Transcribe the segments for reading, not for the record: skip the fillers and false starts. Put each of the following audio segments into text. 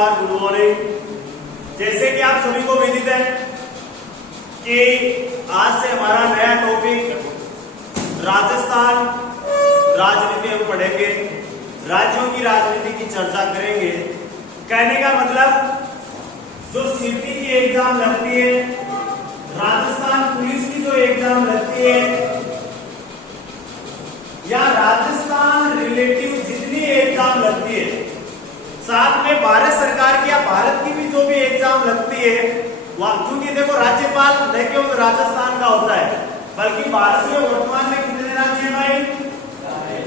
नमस्कार, good morning. जैसे कि आप सभी को विदित है कि आज से हमारा नया टॉपिक राजस्थान राजनीति हम पढ़ेंगे, राज्यों की राजनीति की चर्चा करेंगे। कहने का मतलब जो सीटी की एग्जाम लगती है, राजस्थान पुलिस की जो एग्जाम लगती है, या राजस्थान रिलेटिव जितनी एग्जाम लगती है, साथ में भारत सरकार की या भारत की भी जो भी एग्जाम लगती है, क्योंकि देखो राज्यपाल न केवल राजस्थान का होता है बल्कि भारत में वर्तमान में कितने राज्य हैं भाई?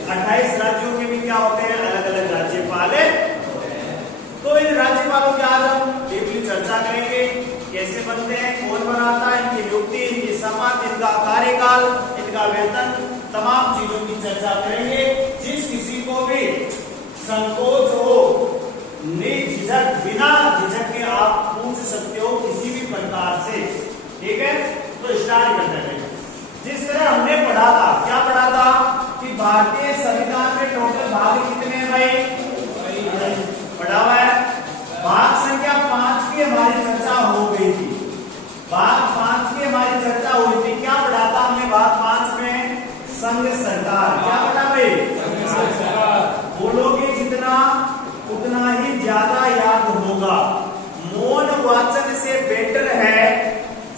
28 राज्यों के भी क्या होते हैं? अलग अलग राज्यपाल है। तो इन राज्यपालों की आज हम डीपली चर्चा करेंगे, कैसे बनते हैं, कौन बनाता है, इनकी नियुक्ति, इनकी शपथ, इनका कार्यकाल, इनका वेतन, तमाम चीजों की चर्चा करेंगे। जिस किसी को भी संकोच हो, निझिझक, बिना झिझक के आप पूछ सकते हो किसी भी प्रकार से, ठीक है? तो स्टार्ट करते हैं। जिस तरह हमने पढ़ा था, क्या पढ़ा था कि भारतीय संविधान में टोटल भाग कितने हैं भाई? पढ़ा हुआ है। भाग संख्या 5 की हमारी चर्चा हो गई थी। भाग 5 की हमारी चर्चा हुई थी। क्या पढ़ा था हमने भाग 5 में? संघ सरकार। क्या पढ़ा भाई? संघ सरकार। बोलोगे जितना उतना ही ज्यादा याद होगा। मौन वाचन से बेटर है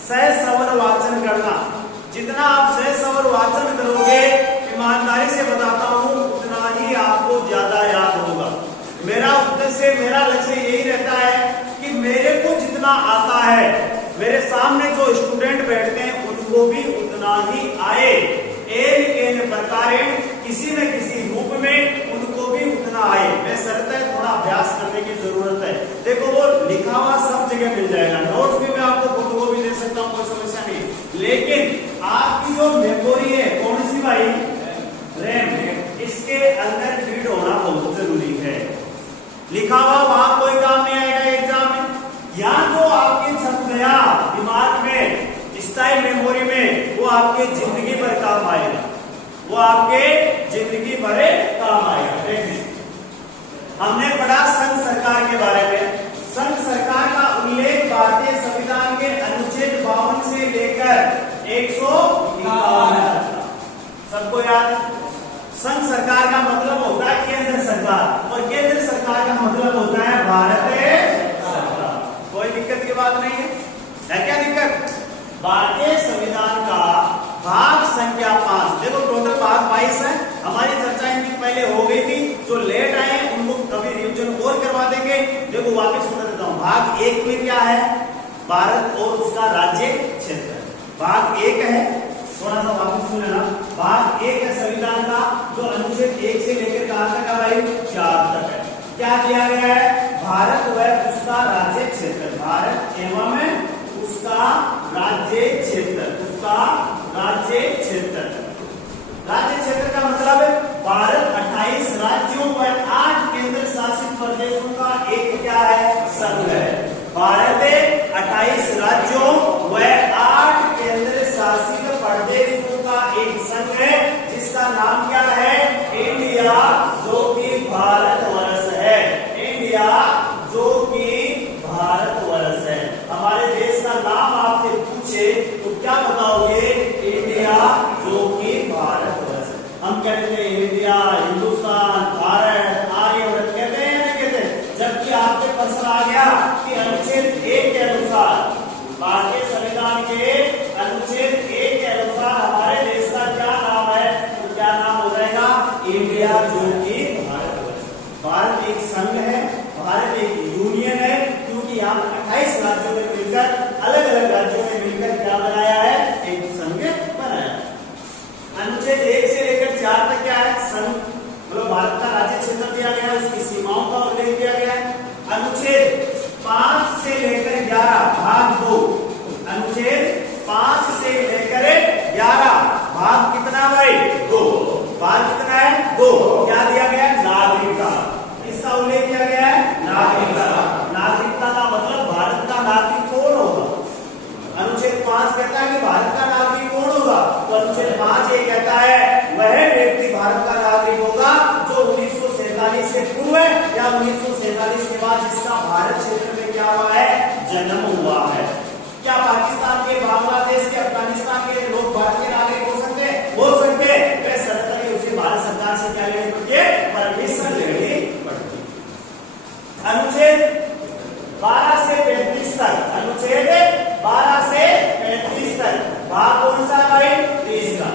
सहस्वर वाचन करना। जितना आप सहस्वर वाचन करोगे, ईमानदारी से बताता हूं, उतना ही आपको ज्यादा याद होगा। मेरा उद्देश्य, मेरा लक्ष्य यही रहता है कि मेरे को जितना आता है, मेरे सामने जो स्टूडेंट बैठते हैं उनको भी उतना ही आए। एन प्रकारेण, किसी न किसी रूप में उनको भी उतना आए। मैं शर्त है थोड़ा अभ्यास करने की जरूरत है। देखो वो लिखा हुआ सब जगह मिल जाएगा, नोट्स भी मैं आपको फोटोकॉपी दे सकता हूँ, कोई समस्या नहीं। लेकिन आपकी जो मेमोरी है कौन सी भाई? रैम, इसके अंदर फीड होना बहुत जरूरी है। लिखा हुआ वहां कोई काम नहीं आएगा एग्जाम में। या जो आपके छप गया दिमाग में, स्थायी मेमोरी में, वो आपके जिंदगी भर काम आएगा। वो आपके जिंदगी भर काम आएगा। देखिए, हमने पढ़ा संघ सरकार के बारे में। संघ सरकार का उल्लेख भारतीय संविधान के अनुच्छेद 52 से लेकर 151 सबको याद। संघ सरकार का मतलब होता है केंद्र सरकार, और केंद्र सरकार का मतलब होता है भारत सरकार। कोई दिक्कत की बात नहीं है क्या दिक्कत? भारतीय संविधान का भाग संख्या 5, देखो टोटल भाग 22 है। हमारी चर्चा इनकी पहले हो गई थी। जो लेट आए उनको कभी रिवीजन और करवा देंगे। देखो वापस बता देता हूं। भाग 1 में क्या है? भारत और उसका राज्य क्षेत्र। भाग 1 है, थोड़ा सा वापस सुन लेना। भाग 1 है संविधान का, जो अनुच्छेद 1 से लेकर कहां तक है भाई? 4 तक है। क्या दिया गया है? भारत व उसका राज्य क्षेत्र। भारत एवं उसका राज्य क्षेत्र। उसका राज्य क्षेत्र। राज्य क्षेत्र का मतलब है भारत 28 राज्यों व 8 केंद्र शासित प्रदेशों का एक क्या है? संघ है। भारत 28 राज्यों व 8 केंद्र शासित प्रदेशों का एक संघ है, जिसका नाम क्या है? इंडिया, जो कि भारतवर्ष है। इंडिया जो कि भारतवर्ष है। हमारे देश का नाम आपसे पूछे तो क्या बताओगे? इंडिया जो कि भारतवर्ष। हम कहते हैं इंडिया, हिंदुस्तान, भारत, आर्यव्रत कहते हैं या नहीं कहते? जबकि आपके प्रश्न आ गया कि अनुच्छेद 1 के अनुसार, भारतीय संविधान के अनुच्छेद 1 के अनुसार हमारे देश का क्या नाम है? तो क्या नाम हो जाएगा? इंडिया जो कि भारतवर्ष। भारत एक संघ है, भारत एक यूनियन है, क्योंकि यहाँ 28 राज्यों में मिलकर, अलग अलग राज्यों में मिलकर क्या बनाया है? एक संघ बनाया। अनुच्छेद 1 से लेकर 4 तक क्या है? संघ, मतलब भारत का राज्य क्षेत्र दिया गया है, उसकी सीमाओं का उल्लेख किया गया है। अनुच्छेद 5 से लेकर 11 भाग 2, अनुच्छेद 5 से लेकर 11 भाग कितना भाई? 2। भाग कितना है? 2। क्या दिया गया? नागरिकता। इसका उल्लेख किया गया है? नागरिकता। नागरिकता का मतलब भारत का नागरिक कौन होगा? अनुच्छेद 5 कहता है कि भारत का नागरिक कौन होगा? तो अनुच्छेद 5 ये कहता है वह व्यक्ति भारत का नागरिक होगा जो 1947 से पूर्व या 1947 के बाद इसका भारत क्षेत्र में क्या हुआ है, जन्म हुआ है। क्या पाकिस्तान के, बांग्लादेश के, अफगानिस्तान के लोग भारत के नागरिक हो सकते हैं? हो सकते हैं। वह सरकारी उसे भारत सरकार से क्या लेनी पड़ती है, परमिशन लेनी पड़ती है। अनुच्छेद 12 से 35 तक, अनुच्छेद 12 से 35 तक भाग कौन सा भाई, 30 का।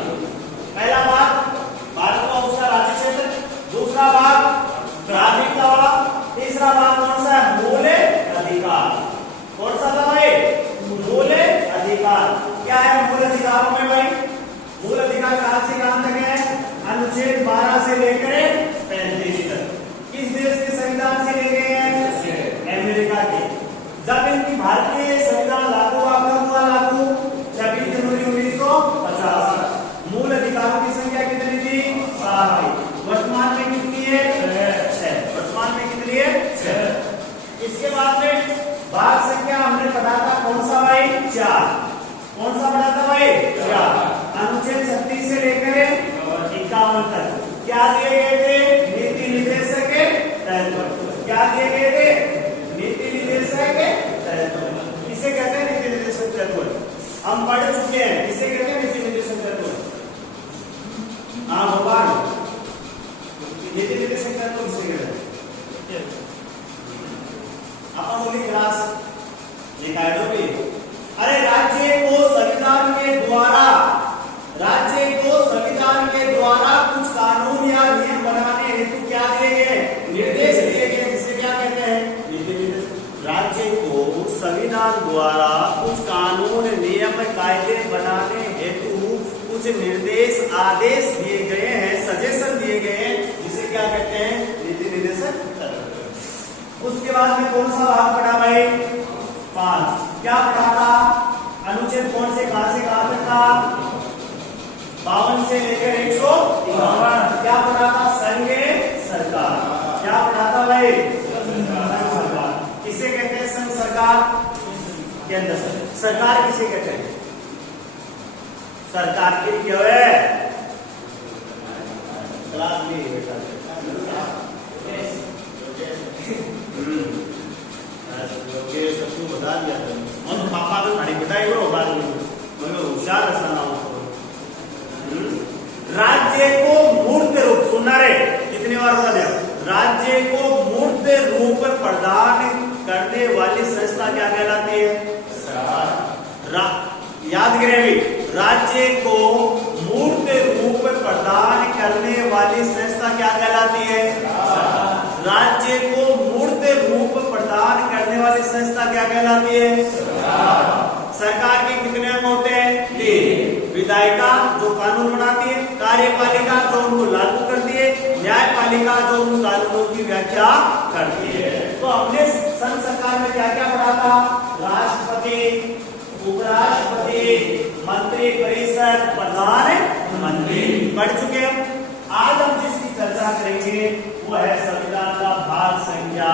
पहला भाग भारत का उसका राज्य क्षेत्र, दूसरा भाग नागरिकता वाला, तीसरा भाग कौन सा है, मूल अधिकार। कौन सा था भाई, मूल अधिकार। क्या है मूल अधिकारों में भाई, मूल अधिकार कहां से कहां तक है, अनुच्छेद 12 से लेकर 35 तक। किस देश के संविधान से लिए गए हैं, अमेरिका के। जब इनकी भारतीय संविधान लागू हुआ, कब हुआ लागू, 26 जनवरी 1950। मूल अधिकारों की संख्या कितनी थी, 7। वर्तमान में कितनी है, 6। वर्तमान में कितनी है, 6। इसके बाद में भाग संख्या हमने पढ़ा था कौन सा भाई, 4। कौन सा पढ़ा था भाई, 4। अनुच्छेद 36 से लेकर 51 तक क्या दिए गए थे, नीति निर्देशक के तहत। क्या दिए गए थे, नीति निर्देशक के तहत। किसे कहते हैं, नीति निर्देशक तहत। हम पढ़ चुके हैं, किसे कहते हैं, नीति निर्देशक तहत। हाँ भगवान, नीति निर्देशक तहत किसे कहते हैं, अपन बोली क्लास निकालो भी। अरे राज्य को संविधान के द्वारा, राज्य को संविधान के द्वारा कुछ कानून या नियम बनाने हेतु क्या दिए गए, निर्देश दिए गए, जिसे क्या कहते हैं, नीति निर्देश। राज्य को संविधान द्वारा कुछ कानून, नियम, कायदे बनाने हेतु कुछ निर्देश, आदेश दिए गए हैं, सजेशन दिए गए हैं, जिसे क्या कहते हैं, नीति निर्देशक। उसके बाद में कौन सा भाग पढ़ा भाई, 5। क्या पढ़ा था, अनुच्छेद कौन से कहां से कहां तक था, 52 से लेकर 153। क्या पढ़ा था, संघ सरकार। क्या पढ़ा था भाई, संघ सरकार। किसे कहते हैं संघ सरकार, केंद्र सरकार किसे कहते हैं, सरकार की क्या है, क्लास में बेटा बता दिया था, पापा तो खाली बताई मगर होशियार असना। राज्य को मूर्त रूप, सुनना रे कितनी बार बता दिया, राज्य को मूर्त रूप प्रदान करने वाली संस्था क्या कहलाती है, याद करें, राज्य को मूर्त रूप प्रदान करने वाली संस्था क्या कहलाती है, राज्य को मूर्त रूप प्रदान करने वाली संस्था क्या कहलाती है, सरकार के कितने अंग होते हैं, 3। विधायिका जो कानून बनाती है, कार्यपालिका जो उनको लागू करती है, न्यायपालिका जो उन कानूनों की व्याख्या करती है। तो हमने संघ सरकार में क्या क्या पढ़ा था, राष्ट्रपति, उपराष्ट्रपति, मंत्री परिषद, प्रधानमंत्री पढ़ चुके हैं। आज हम जिसकी चर्चा करेंगे वो है संविधान का भाग संख्या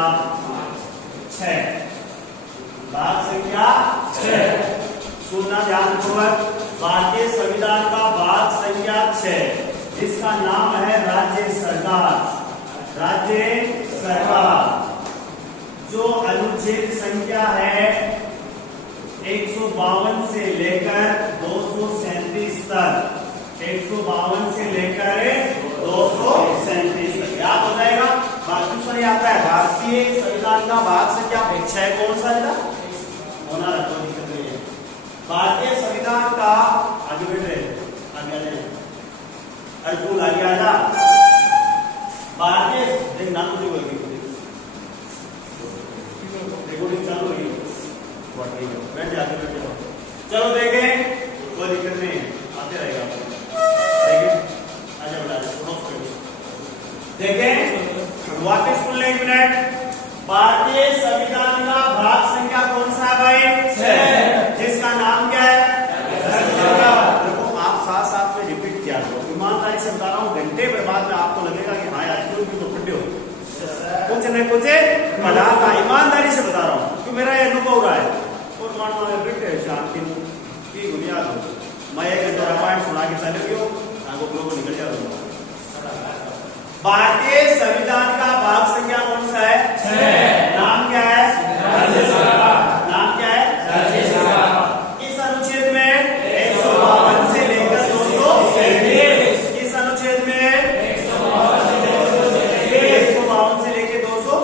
6। भाग संख्या 6 सुनना ध्यानपूर्वक, भारतीय संविधान का भाग संख्या 6 जिसका नाम है राज्य सरकार। राज्य सरकार जो अनुच्छेद संख्या है 152 से लेकर 237 तक, 152 से लेकर 237 तक याद हो जाएगा। बाकी सुनिए आता है भारतीय संविधान का भाग संख्या 6 कौन सा था, होना रखो दिक्कत नहीं है। भारतीय संविधान का आगे बैठ रहे आगे फूल आगे आजा, भारतीय देख नाम मुझे बोल रिकॉर्डिंग चालू हुई, बैठ जाते बैठ जाओ। चलो देखें, कोई दिक्कत नहीं है, आते रहेगा आजा बता देखें। वापस सुन ले 1 मिनट। भारतीय संविधान का भाग संख्या कौन सा है भाई, 6 जिसका नाम क्या है, देखो आप साथ साथ में रिपीट किया करो, ईमानदारी से बता रहा हूँ, घंटे पर बाद में आपको लगेगा कि हाँ यार क्यों भी तो ठंडे हो कुछ नहीं कुछ पढ़ा था, ईमानदारी से बता रहा हूँ क्योंकि मेरा ये अनुभव रहा है। और मानो शांति की बुनियाद हो, मैं 1 घंटा रामायण सुना के चले गयो, आपको लोग निकल जाओ। भारतीय संविधान का भाग संख्या कौन सा है? 6। नाम क्या है? राज्यसभा। नाम क्या है? राज्यसभा। इस अनुच्छेद में 152 से लेकर 200, इस अनुच्छेद में 152 से लेकर 200।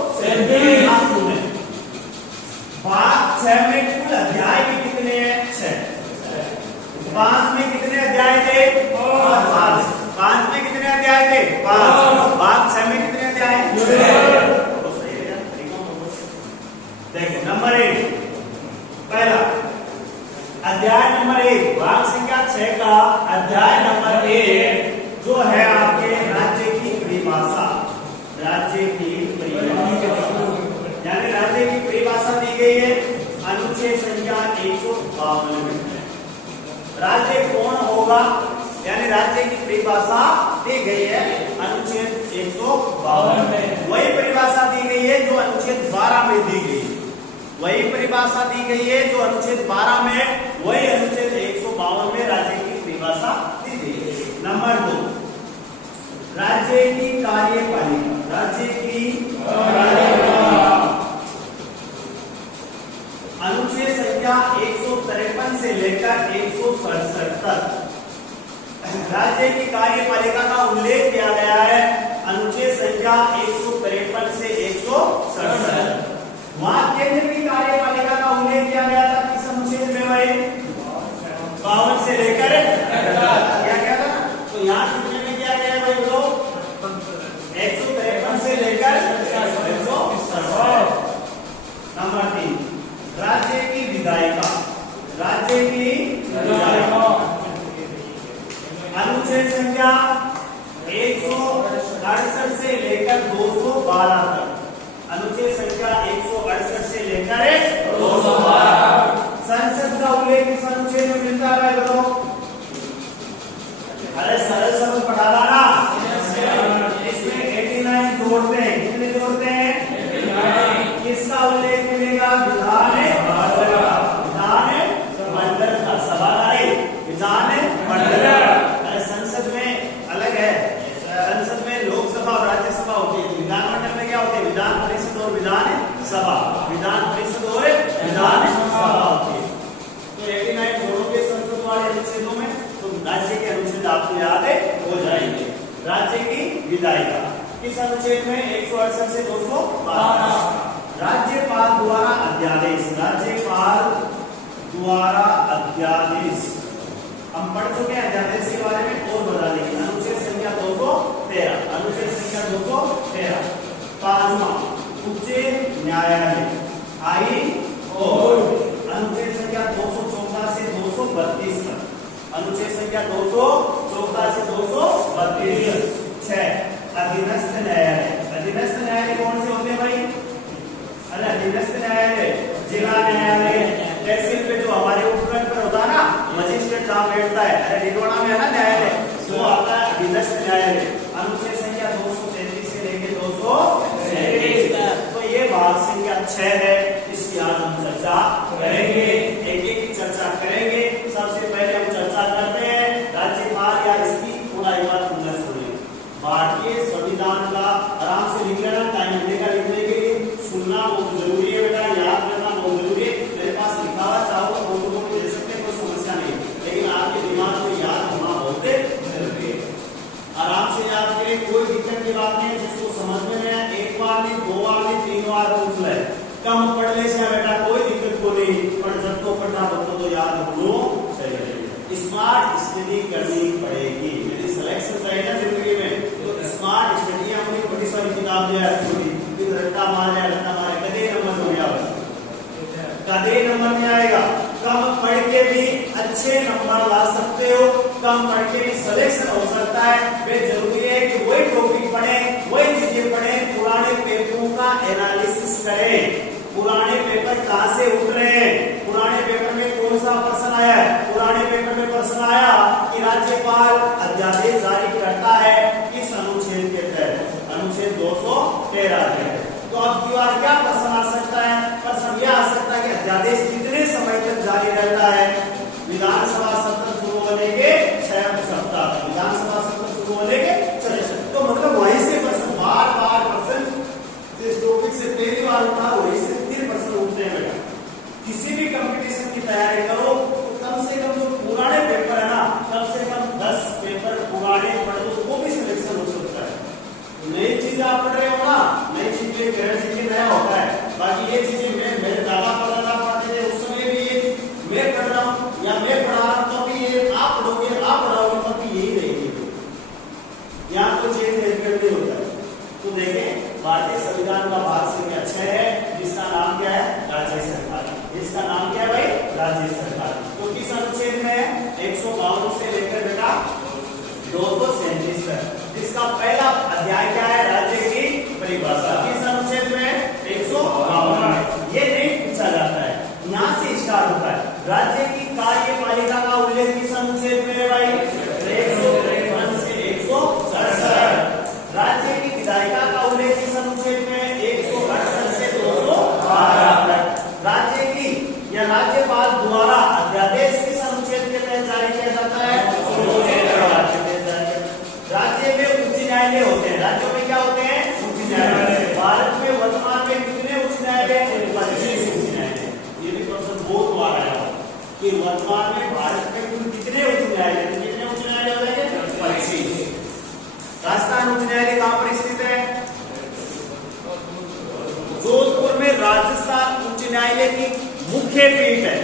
भाग 6 में कुल अध्याय भी कितने हैं? 6। 5 में कितने अध्याय थे? 5 में कितने अध्याय थे? 5। भाग 6 में कितने अध्याय हैं? 6। देखो नंबर 1, पहला अध्याय नंबर 1, भाग संख्या 6 का अध्याय नंबर 1 जो है आपके राज्य की परिभाषा। राज्य की परिभाषा यानी राज्य की परिभाषा दी गई है अनुच्छेद संख्या 152 में। राज्य कौन होगा यानी राज्य की परिभाषा दी गई है अनुच्छेद 152 में। वही परिभाषा दी गई है जो अनुच्छेद 12 में दी गई है। वही परिभाषा दी गई है जो अनुच्छेद 12 में, वही अनुच्छेद 152 में राज्य की परिभाषा दी गई है। नंबर 2, राज्य की कार्यपालिका। राज्य की कार्यपालिका अनुच्छेद संख्या 153 से लेकर 167 तक राज्य की कार्यपालिका का उल्लेख किया गया है अनुच्छेद संख्या 153 से 167। वहां केंद्र की कार्यपालिका का उल्लेख किया गया था किस अनुच्छेद में भाई? 52 से लेकर क्या क्या था? तो यहाँ कितने में किया गया है भाई? वो 153 से लेकर 167। नंबर 3, राज्य की विधायिका। राज्य की विधायिका अनुच्छेद संख्या 168 से लेकर 212 तक। अनुच्छेद संख्या 168 से लेकर 212। संसद का उल्लेख किस अनुच्छेद में मिलता है भाई बताओ? अरे सरल समझ पढ़ा ना, इसमें 89 जोड़ते हैं। कितने जोड़ते हैं? किसका उल्लेख मिलेगा? विधान मंडल का। सभा नहीं, विधान मंडल। अरे संसद में अलग है, संसद में लोकसभा और राज्यसभा होती है। विधान मंडल में क्या होती है? विधान परिषद और विधान सभा। विधान परिषद और विधान सभा होती है। तो 89 जोड़ोगे संसद वाले अनुच्छेदों में तो राज्य के अनुच्छेद आपको याद हो जाएंगे। राज्य की विधायिका किस अनुच्छेद में? 168 से 212। राज्यपाल द्वारा अध्यादेश। राज्यपाल द्वारा अध्यादेश हम पढ़ चुके हैं। अध्यादेश के बारे में और बता देंगे। अनुच्छेद संख्या 213। अनुच्छेद संख्या 213। 5वां उच्च न्यायालय हाई कोर्ट। अनुच्छेद संख्या 214 से 232 तक। अनुच्छेद संख्या 214 से 232। 6 अधीनस्थ न्यायालय। अधीनस्थ न्यायालय कौन से होते हैं भाई? अरे अधीनस्थ न्यायालय जिला न्यायालय तहसील पे जो हमारे उपखंड पर होता है ना, मजिस्ट्रेट जहाँ बैठता है। अरे निगोड़ा में है ना न्यायालय, वो आता है अधीनस्थ न्यायालय। अनुच्छेद संख्या 233 से लेकर 233। तो ये भाग संख्या 6 है, इसकी आज हम चर्चा करेंगे। एक एक की चर्चा करेंगे। सबसे पहले हम चर्चा करते हैं राज्यपाल या इसकी थोड़ा एक बार भारतीय संविधान का। आराम से लिख लेना, टाइम मिलेगा लिखने के लिए। सुनना बहुत जरूरी है बेटा, याद करना बहुत जरूरी है। मेरे पास लिखा हुआ चाहो तो फोटो कॉपी दे सकते हैं, कोई समस्या नहीं, लेकिन आपके दिमाग में याद होना बहुत जरूरी है। आराम से याद करें, कोई दिक्कत की बात नहीं। जिसको समझ में नहीं आया 1 बार नहीं, 2 बार नहीं, 3 बार पूछ ले। कम पढ़ ले से बेटा कोई दिक्कत को नहीं, पर जब तो पढ़ना बच्चों तो याद होना चाहिए। स्मार्ट स्टडी करनी पड़ेगी। मेरी सिलेक्शन चाहिए ना जिंदगी में, तो स्मार्ट स्टडी अपनी बड़ी सारी किताब जो है फिर रट्टा मारे कदे नंबर हो गया, कदे नंबर में आएगा। कम पढ़ के भी अच्छे नंबर ला सकते हो, कम पढ़ के भी सिलेक्शन हो सकता है। वे जरूरी है कि वही टॉपिक पढ़े, वही चीजें पढ़े, पुराने पेपरों का एनालिसिस करें। पुराने पेपर कहां से उठ रहे हैं, पुराने पेपर में कौन सा प्रश्न आया है? पुराने पेपर में प्रश्न आया कि राज्यपाल अध्यादेश जारी करता है किस अनुच्छेद के तहत? अनुच्छेद 213 के। तो अब की बार क्या प्रश्न आ सकता है? प्रश्न यह आ सकता है कि अध्यादेश कितने समय तक जारी रहता है? विधानसभा सत्र शुरू होने के 6 सप्ताह तक। विधानसभा सत्र शुरू होने के 6 सप्ताह, तो मतलब वहीं से प्रश्न कंपटीशन की तैयारी करो तो कम से कम जो पुराने पेपर है ना, कम से कम 10 पेपर पुराने पढ़ लो, वो भी सिलेक्शन हो सकता है। नई चीज आप पढ़ रहे हो ना, नई चीज ये गारंटी के नया होता है। बाकी ये चीजें मेरे दादा परदादा पढ़ते थे, उस समय भी ये मैं पढ़ रहा हूँ या मैं पढ़ा रहा हूँ, तो भी ये आप पढ़ोगे, आप पढ़ाओगे, तो भी यही रहेगी। यहाँ कोई चेंज नहीं होता है। तो देखें, भारतीय संविधान का भाग संख्या 6 है, जिसका नाम क्या है? राज्य सरकार। इसका नाम क्या है भाई? राज्य सरकार। तो किस अनुच्छेद में है? 152 से लेकर बेटा 237 तक। जिसका पहला अध्याय क्या है? राज्य की परिभाषा। किस अनुच्छेद में? 152। ये नहीं पूछा जाता है, यहाँ से स्टार्ट होता है। राज्य की कार्यपालिका का उल्लेख किस अनुच्छेद में है भाई? 153 से 167। राज्य की विधायिका का उल्लेख किस अनुच्छेद में? 168 से 212 तक। राज्य की या राज्यपाल द्वारा अध्यादेश किस अनुच्छेद के तहत जारी किया जाता है? राज्य में उच्च न्यायालय होते हैं। राज्यों में क्या होते हैं? उच्च न्यायालय। भारत में वर्तमान में कितने उच्च न्यायालय? 25 उच्च न्यायालय। ये भी प्रश्न बहुत बार आया कि वर्तमान में भारत में कुल कितने उच्च न्यायालय? कितने उच्च न्यायालय हो जाएंगे? 25। राजस्थान उच्च न्यायालय कहां पर स्थित है? जोधपुर में राजस्थान उच्च न्यायालय की मुख्य पीठ है।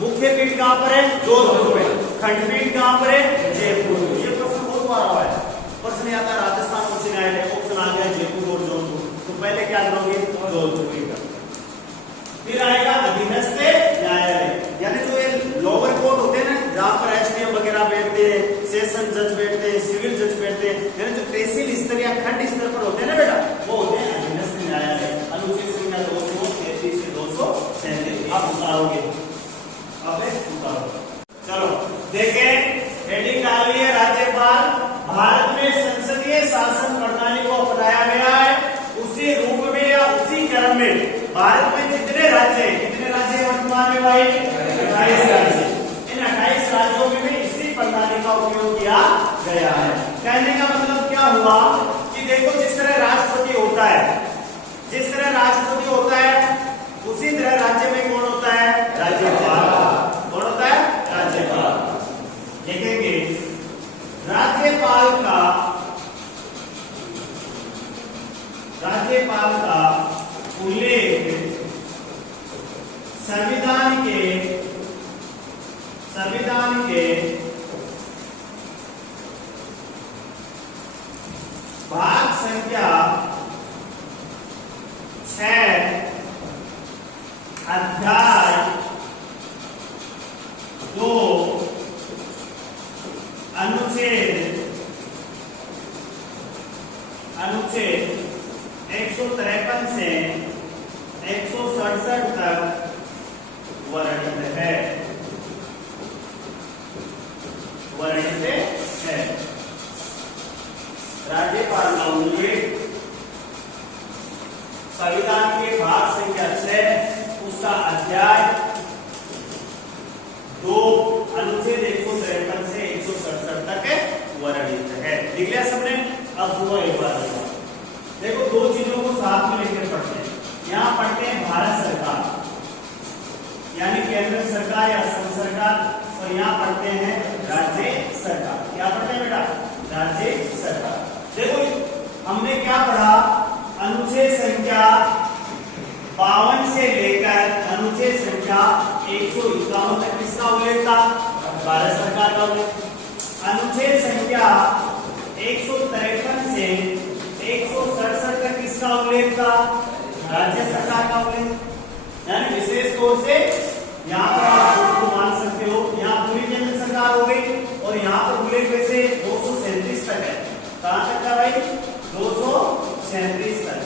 मुख्य पीठ कहां पर है? जोधपुर में। खंडपीठ कहां पर है? जयपुर में। ये प्रश्न बहुत बार आया है। प्रश्न आता है राजस्थान उच्च न्यायालय, ऑप्शन आ गया जयपुर और जोधपुर। तो पहले क्या करोगे? जोधपुर। फिर आएगा अधीनस्थ न्यायालय, यानी जो ये लोअर कोर्ट होते हैं ना, जहां पर एसडीएम वगैरह बैठते हैं, सेशन जज बैठते हैं, सिविल जज बैठते हैं, यानी जो तहसील स्तर या खंड स्तर पर होते हैं ना बेटा, वो होते हैं अधीनस्थ न्यायालय। अनुच्छेद संख्या 233 से 237 आप उतारोगे। अब उतारो। चलो देखें, हेडिंग डाली है राज्यपाल। भारत में संसदीय शासन प्रणाली को अपनाया गया है। उसी रूप में या उसी क्रम में भारत में जितने राज्य हैं, कितने राज्य हैं वर्तमान में भाई? 28 राज्य। इन 28 राज्यों में भी इसी प्रणाली का उपयोग किया गया है। कहने का मतलब क्या हुआ कि देखो, जिस तरह राष्ट्रपति होता है, जिस तरह राष्ट्रपति होता है, उसी तरह राज्य में कौन होता है? राज्यपाल। कौन होता है? राज्यपाल। देखेंगे, राज्यपाल का उल्लेख संविधान के भाग संख्या 6 अध्याय 2 अनुच्छेद 153 से 167 तक वर्णित है। राज्यपाल का उल्लेख संविधान के भाग संख्या 6 उसका अध्याय 2 अनुच्छेद 153 से 167 तक वर्णित है। लिख लिया सबने? अब सुनो एक बार देखो, दो चीजों को साथ में लेकर पढ़ते हैं। यहाँ पढ़ते हैं भारत सरकार, यानी केंद्र सरकार या असम सरकार, और यहाँ पढ़ते हैं राज्य सरकार। क्या पढ़ते हैं बेटा? राज्य सरकार। देखो, हमने क्या पढ़ा? अनुच्छेद संख्या 52 से लेकर अनुच्छेद संख्या 151 तक किसका उल्लेख था? भारत सरकार का उल्लेख। अनुच्छेद संख्या 153 से 167 तक किसका उल्लेख था? राज्य सरकार का उल्लेख। यानी विशेष तौर से यहाँ पर आप उसको मान सकते हो, यहाँ पूरी केंद्र सरकार हो गई, और यहाँ पर उल्लेख वैसे 237 तक है। कहां तक था भाई? 237 तक।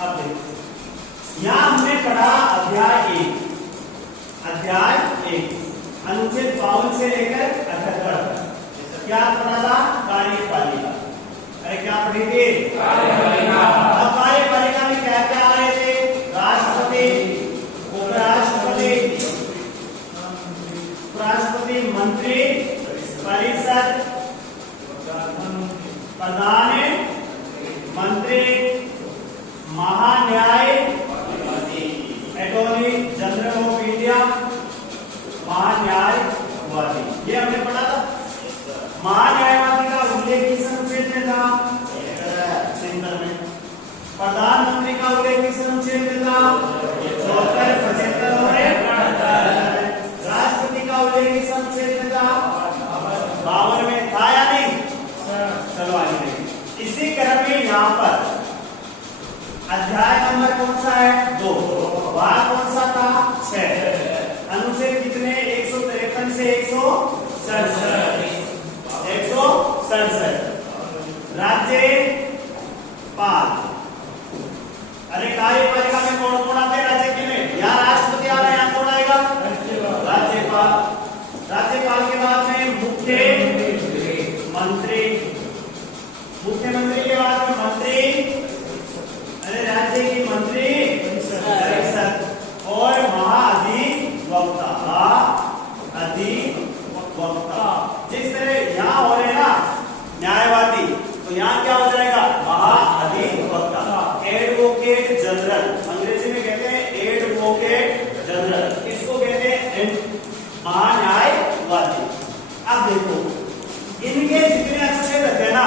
अब देखो, यहाँ हमने पढ़ा अध्याय 1 अनुच्छेद 52 से लेकर 78 तक। क्या पढ़ा था? कार्यपालिका। अरे क्या पढ़ी थी? कार्यपालिका। अब कार्यपालिका में क्या क्या आ रहे थे? राष्ट्रपति, उपराष्ट्रपति, मंत्री परिषद, प्रधानमंत्री, महान्याय, अटॉर्नी जनरल ऑफ इंडिया, सा है 2, वहां कौन सा था 6। अनुच्छेद कितने 153 से 167 राज्यपाल। अरे कार्यपालिका में कौन कौन आते हैं राज्य के में? यहाँ राष्ट्रपति आ रहा है, यहाँ कौन आएगा? राज्यपाल। राज्यपाल के बाद में मुख्यमंत्री, मुख्यमंत्री के बाद में मंत्री, अरे राज्य की मंत्री परिषद और महाधिवक्ता। अधिवक्ता जिस तरह यहाँ हो रहे ना न्यायवादी, तो यहाँ क्या हो जाएगा? महाधिवक्ता। एडवोकेट जनरल, अंग्रेजी में कहते हैं एडवोकेट जनरल, इसको कहते हैं महान्यायवादी। अब देखो इनके जितने अच्छे रहते हैं ना,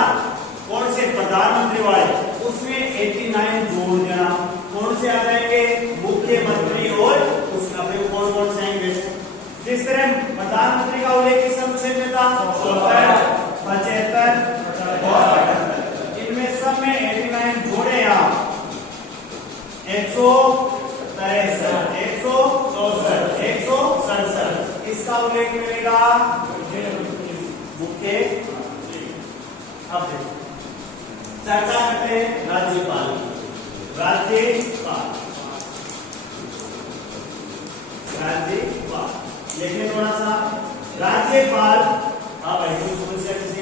कौन से प्रधानमंत्री वाले, उसमें 89 जोड़ देना। कौन से आ जाएंगे? मुख्यमंत्री और उसका फिर कौन कौन से आएंगे? जिस तरह प्रधानमंत्री का उल्लेख किस अनुच्छेद में था? 74, 75 और 78। इनमें सब में 89 जोड़े आप 163, 164, 167। इसका उल्लेख मिलेगा मुख्य। अब देखो चर्चा करते हैं राज्यपाल। राज्यपाल लिखने थोड़ा सा राज्यपाल। हाँ भाई समस्या किसी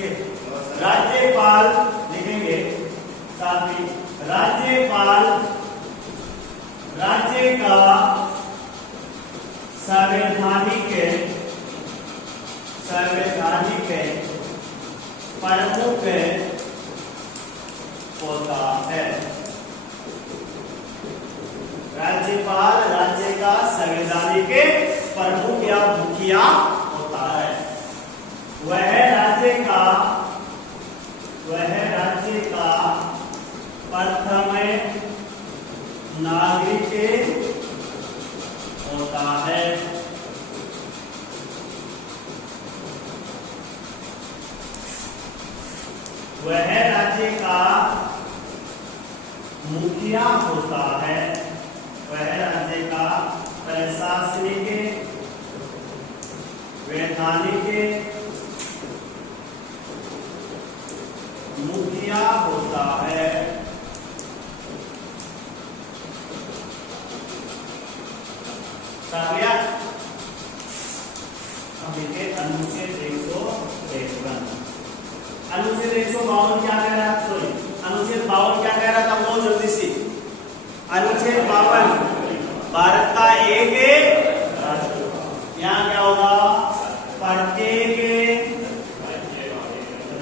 राज्यपाल लिखेंगे साथ ही। राज्यपाल राज्य का संवैधानिक प्रमुख होता है। राज्यपाल राज्य का संवैधानिक प्रमुख या मुखिया होता है। वह राज्य का प्रथम नागरिक होता है। वह राज्य का मुखिया होता है। वह राज्य का प्रशासनिक वैधानिक मुखिया होता है। अनुच्छेद 153। अनुच्छेद 152 क्या कह रहा है? सॉरी, अनुच्छेद 52 क्या कह रहा था? बहुत जल्दी से अनुच्छेद 52 भारत का एक यहाँ क्या होगा? प्रत्येक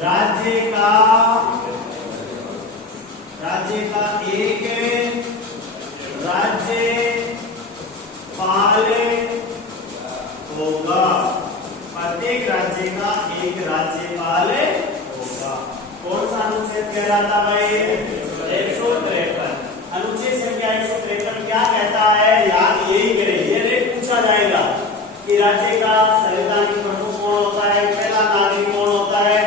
राज्य का एक राज्यपाल होगा। प्रत्येक राज्य का एक राज्यपाल होगा। कौन सा अनुच्छेद कह रहा था भाई? 153। अनुच्छेद संख्या 153 क्या कहता है? याद यही करें, ये पूछा जाएगा कि राज्य का संवैधानिक प्रमुख कौन होता है, पहला नागरिक कौन होता है,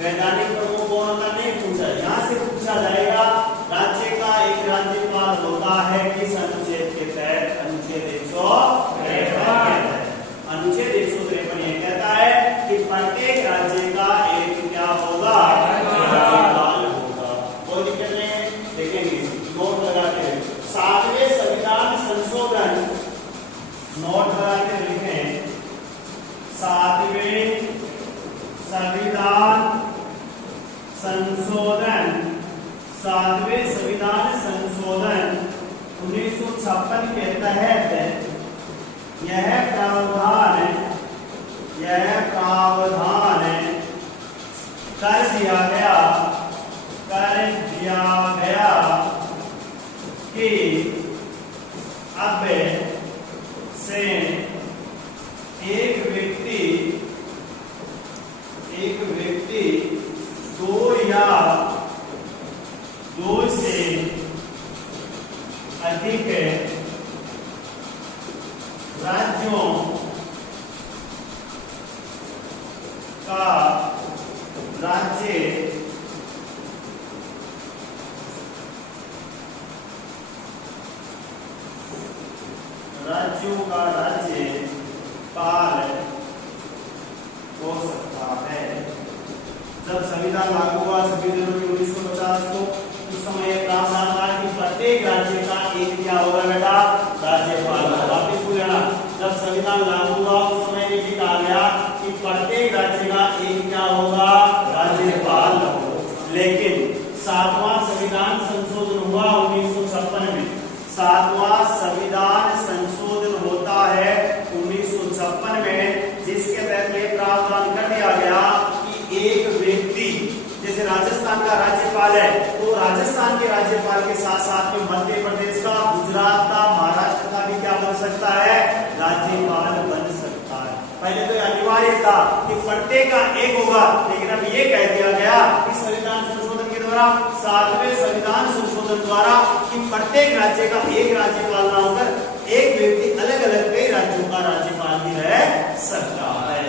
वैधानिक प्रमुख कौन होता है, नहीं पूछा। यहाँ से पूछा जाएगा राज्य का एक राज्यपाल होता है किस अनुच्छेद के तहत? अनुच्छेद 153। अनुच्छेद 153 ये कहता है कि प्रत्येक राज्य का एक क्या होगा? राज्यपाल होगा। कोई दिक्कत नहीं, देखेंगे नोट लगाते हैं। 7वें संविधान संशोधन, नोट लगाते लिखें 7वें संविधान संशोधन। 7वें संविधान संशोधन 1956 के तहत यह प्रावधान कर दिया गया कि अब से एक व्यक्ति दो या दो से अधिक राज्यों का राज्य राज्यों का राज्यपाल हो सकता है। जब संविधान लागू हुआ 26 जनवरी 1950 को, उस समय प्रावधान था कि प्रत्येक राज्य का एक क्या होगा बेटा, राज्यपाल। वापिस बोल लेना, जब संविधान लागू हुआ उस समय ये भी कहा गया कि प्रत्येक राज्य का एक क्या होगा, राज्यपाल। लेकिन 7वां संविधान संशोधन हुआ 1956 में। 7वां संविधान संशोधन होता है 1956 में, जिसके तहत ये प्रावधान कर दिया गया कि एक व्यक्ति, जैसे राजस्थान का राज्यपाल है, तो राजस्थान के राज्यपाल के साथ साथ में मध्य प्रदेश का, गुजरात का, महाराष्ट्र का भी क्या बन सकता है, राज्यपाल बन सकता है। पहले तो अनिवार्य था कि प्रत्येक का एक होगा, लेकिन अब ये कह दिया गया कि संविधान संशोधन के द्वारा, 7वें संविधान संशोधन द्वारा, कि प्रत्येक राज्य का एक राज्यपाल ना होकर एक व्यक्ति अलग अलग कई राज्यों का राज्यपाल भी रह सकता है।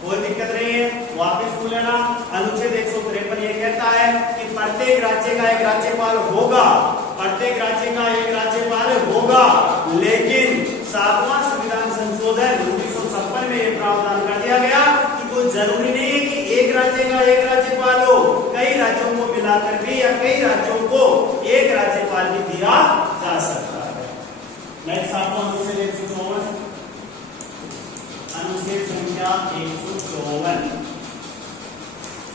कोई दिक्कत नहीं है। वापिस बोल लेना, अनुच्छेद 153 ये कहता है कि प्रत्येक राज्य का एक राज्यपाल होगा, प्रत्येक राज्य का एक राज्यपाल होगा। लेकिन 7वां संविधान संशोधन 1956 में ये प्रावधान कर दिया गया कि कोई जरूरी नहीं है कि एक राज्य का एक राज्यपाल हो, कई राज्यों को मिलाकर भी या कई राज्यों को एक राज्यपाल भी दिया जा सकता है। नेक्स्ट आपको अनुच्छेद 154, अनुच्छेद संख्या 154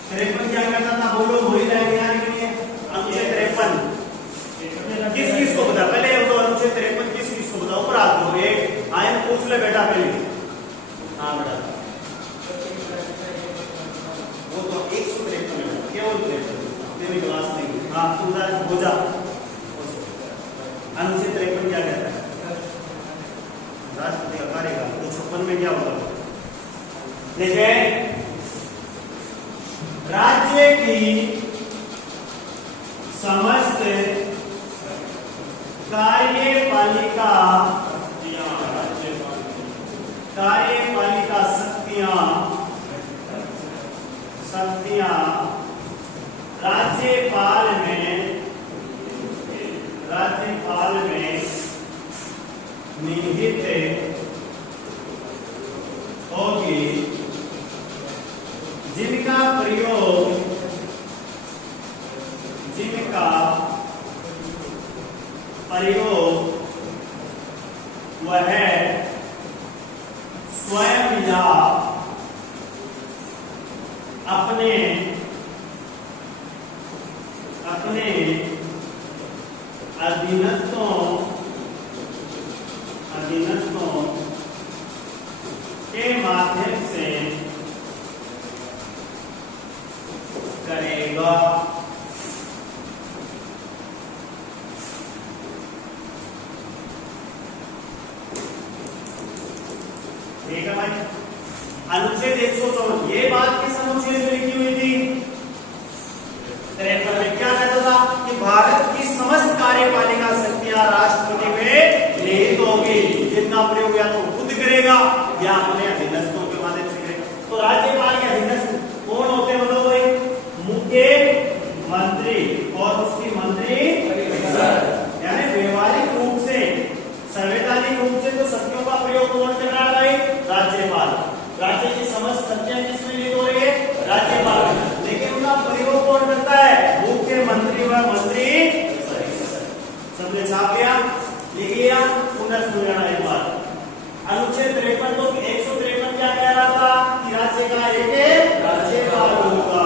53 क्या कहता था, बोलो, वही रहेंगे यार कि नहीं। अनुच्छेद 53 किस को बता, पहले तो अनुच्छेद 53 किस को बताओ, ऊपर हाथ दो, एक आयन पूछ ले बेटा पहले। हाँ बेटा, वो तो 153 केवल 53 तेरी क्लास नहीं। हाँ तू हो जा। अनुच्छेद 53 क्या कहता है, राष्ट्रपति का कार्यकाल। तो 56 में क्या होगा, देखिए, राज्य की समस्त कार्यपालिका शक्तियां राज्यपाल में निहित होगी, जिनका प्रयोग वह स्वयं या अपने अधीनस्थों के माध्यम से करेगा। ठीक है भाई। अनुच्छेद 154 ये बात किस अनुच्छेद में लिखी हुई थी, 53 में क्या कहता था कि भारत की समस्त कार्यपालिका शक्तियां राष्ट्रपति में निहित होगी, जिनका प्रयोग या तो खुद करेगा या अपने अधीनस्थों के माध्यम से करेगा। तो राज्यपाल के अधीनस्थ कौन होते हैं, बोलो भाई, मुख्यमंत्री और उसकी मंत्री परिषद। यानी व्यवहारिक रूप से, संवैधानिक रूप से तो शक्तियों का प्रयोग कौन कर रहा है भाई, राज्यपाल। राज्य की समस्त शक्तियां किसमें निहित हो रही है, राज्यपाल। लेकिन उनका प्रयोग कौन करता है, मुख्यमंत्री व मंत्री परिषद। सबने छाप लिया, लिख लिया, पुनः सुन लेना एक बार। अनुच्छेद 53 तो 153 क्या कह रहा था कि राज्य का एक राज्यपाल होगा।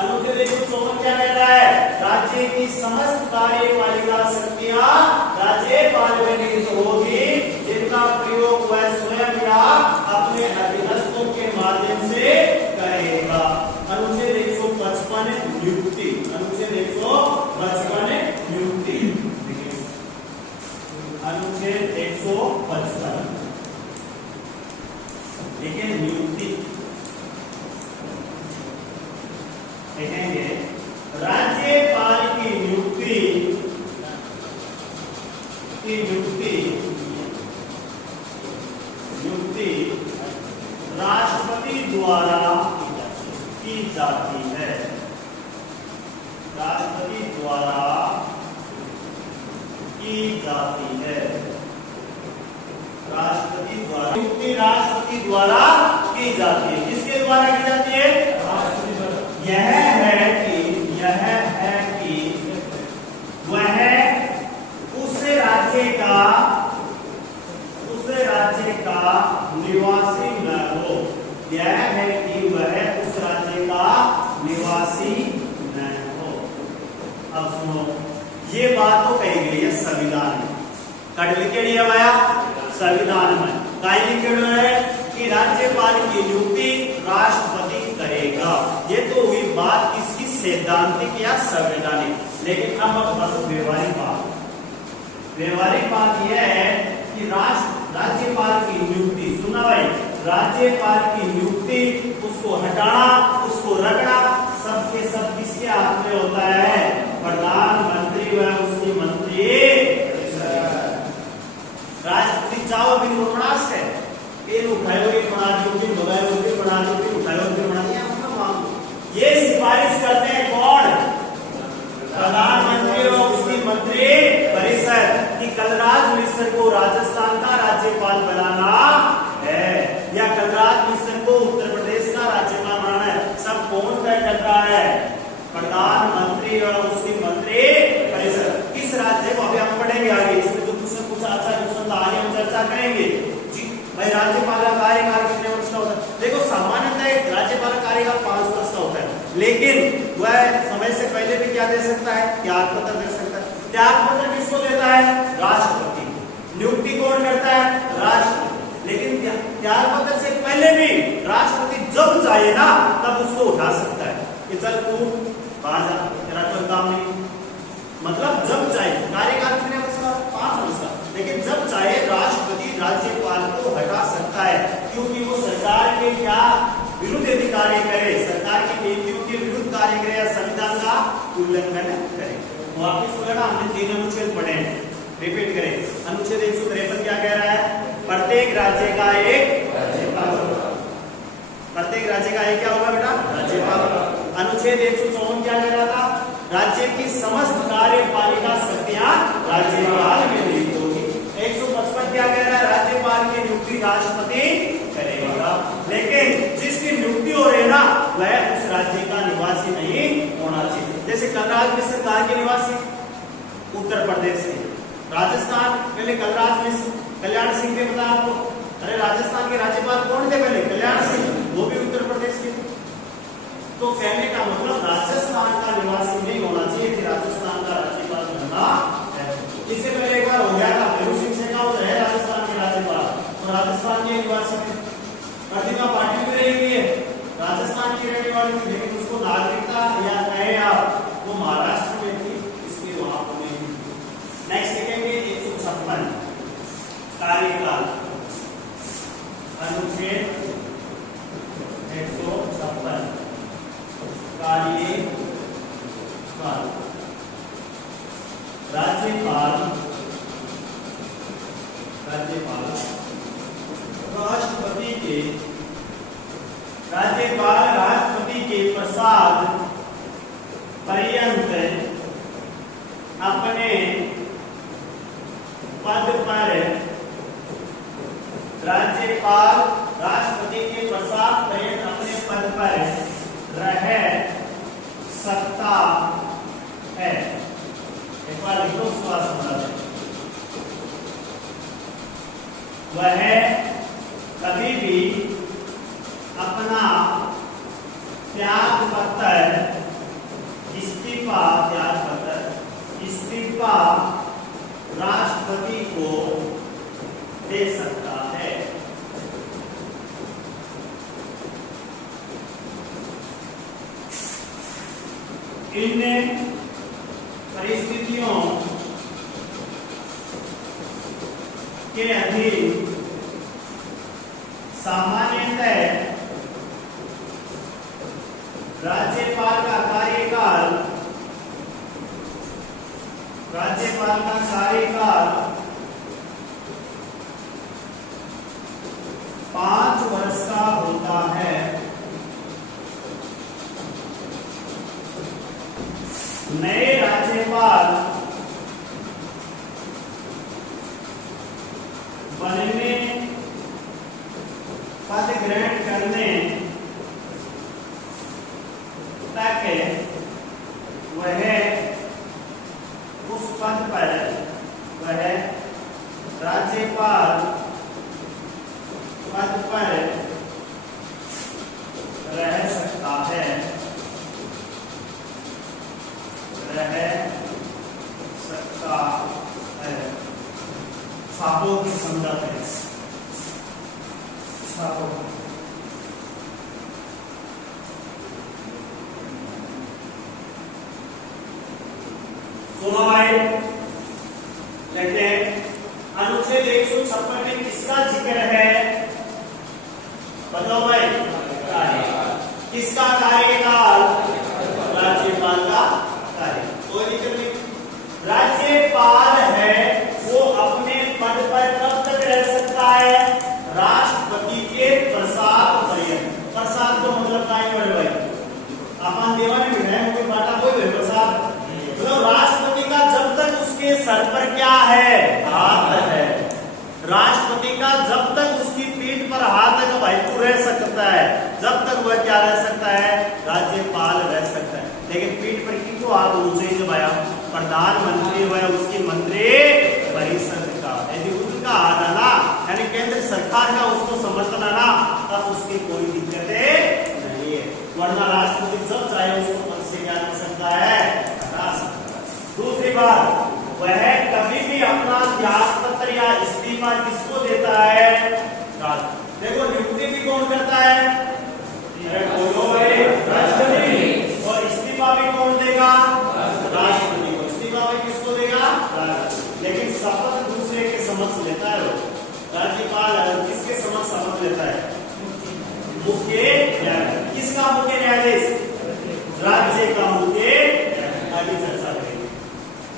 अनुच्छेद 154 क्या कह रहा है, राज्य की समस्त कार्यपालिका शक्तियां राज्यपाल में निहित होगी, जिनका प्रयोग वह स्वयं या अपने अधीनस्थों के माध्यम से करेगा। अनुच्छेद 155 नियुक्ति, अनुच्छेद 155 नियुक्ति, अनुच्छेद 155 देखिए नियुक्ति, देखेंगे राज्यपाल की नियुक्ति राष्ट्रपति द्वारा की जाती है, राष्ट्रपति द्वारा की जाती है। नियुक्ति राष्ट्रपति द्वारा की जाती है। किसके द्वारा की जाती है? यह है कि वह उस राज्य का निवासी न हो। यह है कि वह उस राज्य का निवासी न हो। अब सुनो, ये बात तो कही गई है संविधान में, कट लिखे नहीं आया संविधान में कहीं लिखे है कि राज्यपाल की नियुक्ति राष्ट्रपति करेगा। ये तो हुई बात किसकी, सैद्धांतिक या संवैधानिक। लेकिन अब बस व्यवहारिक बात यह है कि राज्यपाल की नियुक्ति, सुना भाई, राज्यपाल की नियुक्ति, उसको हटाना, उसको रखना, सबके सब किसके हाथ में होता है? प्रधानमंत्री व उसके मंत्री। राष्ट्रपति चाहो भी निर्णास है, इन उठायो के बना दो, फिर भगायो के बना दो, फिर उठायो के बना दिया, हम मांग। ये सिफारिश करते हैं कौन? प्रधानमंत्री और उसकी मंत्री परिषद कि कलराज मिश्र को राजस्थान का राज्यपाल बनाना है या कलराज मिश्र को उत्तर प्रदेश का राज्यपाल बनाना है। सब कौन तय कर रहा है? प्रधानमंत्री और उसकी मंत्री परिषद। किस राज्य को अभी हम पढ़ेंगे आगे, इसमें जो कुछ अच्छा क्वेश्चन आगे हम चर्चा करेंगे जी। भाई राज्यपाल का कार्यकाल कितने वर्ष का होता है? देखो सामान्यतः राज्यपाल का कार्यकाल 5 वर्ष का होता है, लेकिन वह समय से पहले भी क्या दे सकता है? त्याग पत्र दे सकता है। त्याग पत्र किसको देता है? राष्ट्रपति। नियुक्ति कौन करता है? राष्ट्रपति। लेकिन त्याग पत्र से पहले भी राष्ट्रपति जब चाहे ना तब उसको उठा सकता है कि चल तू बाहर जा, तेरा कोई काम नहीं। मतलब जब चाहे, कार्यकाल कितने वर्ष का? 5 वर्ष का। लेकिन जब चाहे राष्ट्रपति राज्यपाल को हटा सकता है, क्योंकि वो सरकार के क्या विरुद्ध यदि कार्य करे, सरकार की नीतियों के विरुद्ध कार्य करे या संविधान का उल्लंघन करे। वापिस वगैरह हमने 3 अनुच्छेद पढ़े हैं, रिपीट करें। अनुच्छेद 153 क्या कह रहा है? प्रत्येक राज्य का एक राज्यपाल होगा। प्रत्येक राज्य का एक क्या होगा बेटा? राज्यपाल। अनुच्छेद 154 क्या कह रहा था? राज्य की समस्त कार्यपालिका शक्तियां राज्यपाल में नियुक्त होगी। 155 क्या कह रहा है? राज्यपाल की नियुक्ति राष्ट्रपति करेगा। लेकिन जिसकी नियुक्ति हो रही है ना, वह उस राज्य का निवासी नहीं होना चाहिए। जैसे कलराज मिश्र कहाँ के निवासी? उत्तर प्रदेश के। राजस्थान पहले कलराज मिश्र, कल्याण सिंह के बता आपको। अरे राजस्थान के राज्यपाल कौन थे पहले? कल्याण सिंह, वो भी उत्तर प्रदेश के। तो कहने का मतलब राजस्थान का निवासी नहीं होना चाहिए कि राजस्थान का राज्यपाल बनना है। इससे पहले एक बार हो गया था, फेरू सिंह शेखावत है राजस्थान के राज्यपाल, और राजस्थान के निवासी थे। प्रतिभा पाटिल भी रही हुई है, राजस्थान की रहने वाली थी, लेकिन उसको नागरिकता या कहे आप वो महाराष्ट्र में थी, इसलिए वहां पर नहीं थी। नेक्स्ट देखेंगे 156 कार्यकाल, अनुच्छेद 156 कार्यकाल। राज्यपाल राष्ट्रपति के प्रसाद पर्यंत अपने पद पर, राज्यपाल राष्ट्रपति के प्रसाद पर्यंत अपने पद पर रह सकता है। एक बार लिखो उसको समझा दें। वह कभी भी अपना त्याग पत्र, इस्तीफा राष्ट्रपति को दे सकता है। इन परिस्थितियों के अधीन सामान्यतः राज्यपाल का कार्यकाल 5 वर्ष का होता है। नए राज्यपाल बनने पद ग्रहण करने तक वह उस पद पर वह राज्यपाल पद पर रह सकता है, रह सकता है। छापों की समझाते हैं, छापों सुनो भाई, देखते हैं अनुच्छेद 156 में किसका जिक्र है? बताओ भाई, किसका कार्यकाल? राज्यपाल का कार्य। कोई दिक्कत नहीं। राज्यपाल है वो अपने पद पर कब तक रह सकता है? राष्ट्रपति के प्रसाद पर्यंत। प्रसाद तो मतलब क्या है बड़े भाई? अपन देवाने मिठाई मुझे बांटा कोई भी प्रसाद, मतलब राष्ट्रपति का जब तक उसके सर पर क्या है? हाथ है। राष्ट्रपति का जब तक उसकी पीठ पर हाथ है तो भाई तू रह सकता है, जब तक वह क्या रह सकता है? राज्यपाल रह सकता है। लेकिन पीठ पर किसको हाथ ऊंचे ही जब आया? प्रधानमंत्री वह उसकी मंत्री परिषद का, यदि उनका हाथ आना यानी केंद्र सरकार का उसको समर्थन आना तब उसकी कोई दिक्कत नहीं है, वरना राष्ट्रपति जब चाहे उसको पद से क्या कर सकता है? हटा सकता है। दूसरी बात, वह कभी भी अपना त्याग पत्र या इस्तीफा किसको देता है? देखो नियुक्ति भी कौन करता है? राष्ट्रपति। और इस्तीफा भी कौन देगा? राष्ट्रपति को। इस्तीफा भी किसको देगा? लेकिन शपथ दूसरे के समक्ष लेता है वो। राज्यपाल किसके समक्ष शपथ लेता है? मुख्य न्यायाधीश। किसका मुख्य न्यायाधीश? राज्य का मुख्य न्यायाधीश। चर्चा करेंगे।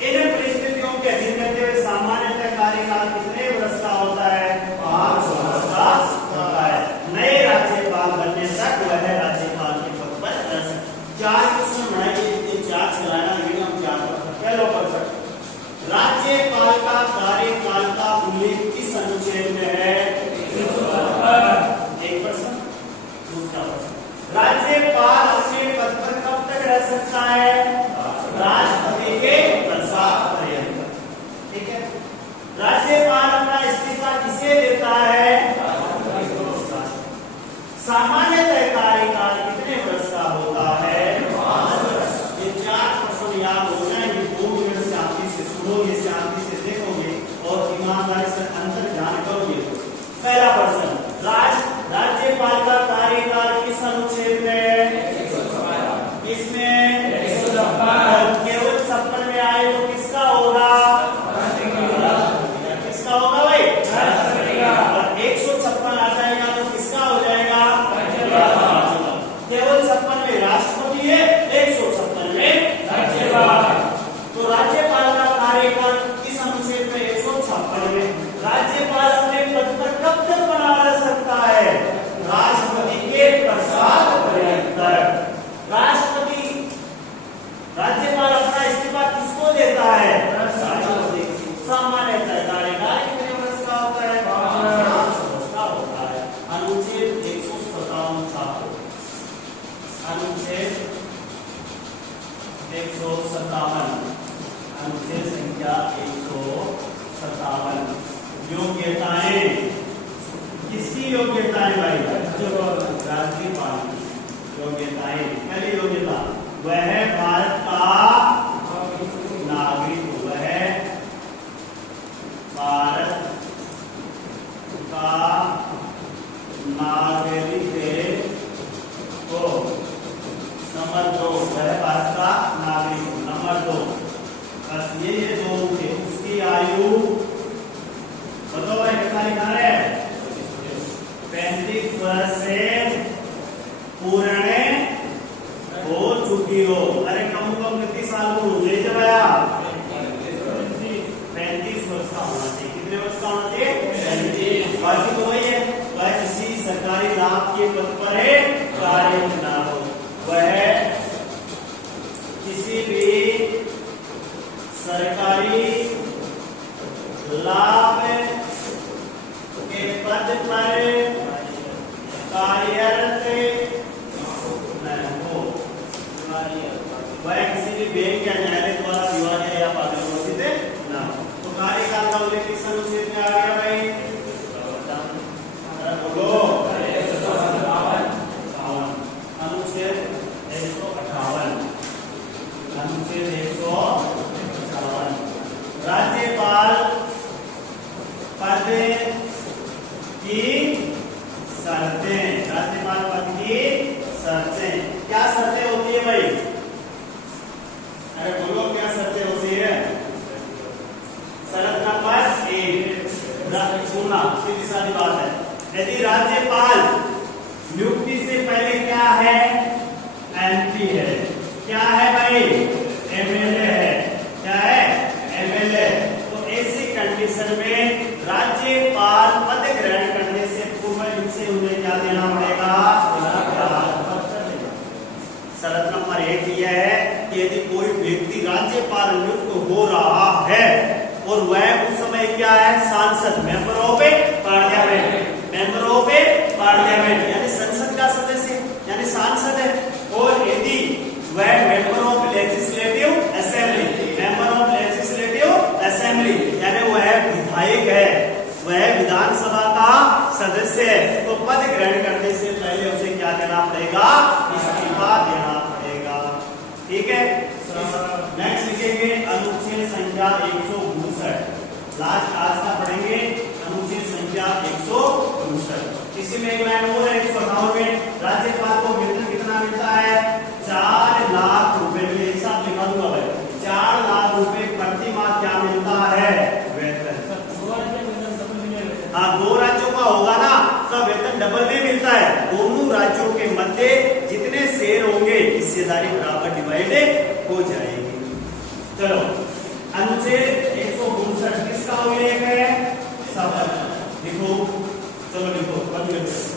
इन परिस्थितियों के अधीन रहते हुए सामान्यतः कार्यकाल कितने वर्ष का होता है? 5 वर्ष का होता है। नए राज्यपाल बनने तक वह राज्यपाल के पद पर रह सकता है। 4 क्वेश्चन बनाएंगे, जितने 4 चलाना लेकिन हम 4 कर सकते हैं। पहला क्वेश्चन, राज्यपाल का कार्यकाल का उल्लेख किस अनुच्छेद में है? 1%। दूसरा प्रश्न, राज्यपाल अपने पद पर कब तक रह सकता है? राष्ट्रपति के प्रसाद पर्यंत। ठीक है। राज्यपाल अपना इस्तीफा किसे देता है? सामान्यतः कार्यकाल कितने वर्ष का होता है? 5 वर्ष। ये 4 प्रश्न याद हो जाएंगे। 2 मिनट शांति से सुनोगे, शांति से देखोगे और ईमानदारी से अंतर ध्यान करोगे। पहला प्रश्न, राज्यपाल का कार्यकाल किस अनुच्छेद में है? इसमें केवल 56 में आए तो किसका होगा? किसका होगा भाई? और 156 आ जाएगा तो किसका हो जाएगा? केवल 56 में राष्ट्रपति है, 156 में राज्यपाल। तो राज्यपाल का कार्यकाल किस अनुच्छेद में? 156 में। राज्यपाल अपने पद पर कब तक बना रह सकता है? राष्ट्रपति के प्रसाद पर्यंत। राज्यपाल अपना इस्तीफा किसको देता है? राष्ट्रपति। सामान्यतः कार्यकाल कितने वर्ष का होता है? 5 वर्ष का होता है। अनुच्छेद 157 छात्रों, अनुच्छेद 157, अनुच्छेद संख्या 157। योग्यताएं, किसकी योग्यताएं भाई? राज्यपाल की योग्यताएं। पहली योग्यता, वह भारत का नागरिक हो। वह भारत का नागरिक हो। नंबर 2, वह भारत का नागरिक हो। नंबर 2, बस ये 2 थे। उसकी आयु बताओ भाई, कितना लिखा है? 35 वर्ष से पूर्ण हो चुकी हो। अरे कम कितनी साल को हो जब आया? 35 वर्ष का होना चाहिए। कितने वर्ष का होना चाहिए? 35। बाकी तो वही है, वह किसी सरकारी लाभ के पद पर है कार्य ना हो, वह किसी भी सरकारी लाभ के पद पर पद की शर्तें, राज्यपाल पद की शर्तें। क्या शर्तें होती है भाई? अरे बोलो क्या शर्तें होती है? शर्त नंबर 1, सुनना, सीधी सादी बात है। यदि राज्यपाल नियुक्ति से पहले क्या है? एमपी है। क्या है भाई? एमएलए है। क्या है? एमएलए। तो ऐसी कंडीशन में राज्यपाल पद ग्रहण करने से पूर्व इनसे उन्हें क्या देना पड़ेगा? शर्त नंबर 1 यह है कि यदि कोई व्यक्ति राज्यपाल नियुक्त हो रहा है और वह उस समय क्या है? सांसद, member of parliament, member of parliament यानी संसद का सदस्य यानी सांसद है। और यदि वह member of legislative assembly, member of legislative assembly यानी वह विधायक है, वह विधानसभा का सदस्य है, तो पद ग्रहण करने से पहले उसे क्या देना पड़ेगा? इस्तीफा देना पड़ेगा। ठीक है। नेक्स्ट लिखेंगे अनुच्छेद संख्या 162। लास्ट आज का पढ़ेंगे अनुच्छेद संख्या 162। इसी में एक लाइन और है 158 में, राज्यपाल को वेतन कितना मिलता है? 4 लाख रुपए। ये हिसाब लिखा दूंगा भाई, 4 लाख रुपए प्रति माह क्या मिलता है? वेतन। हाँ, 2 राज्यों का होगा ना तो वेतन डबल नहीं मिलता है। दोनों राज्यों के मध्य जितने शेयर होंगे हिस्सेदारी बराबर डिवाइड हो जाएगी। चलो अनुच्छेद 162 किसका उल्लेख है? शपथ। लिखो, चलो लिखो, बंद कर दो।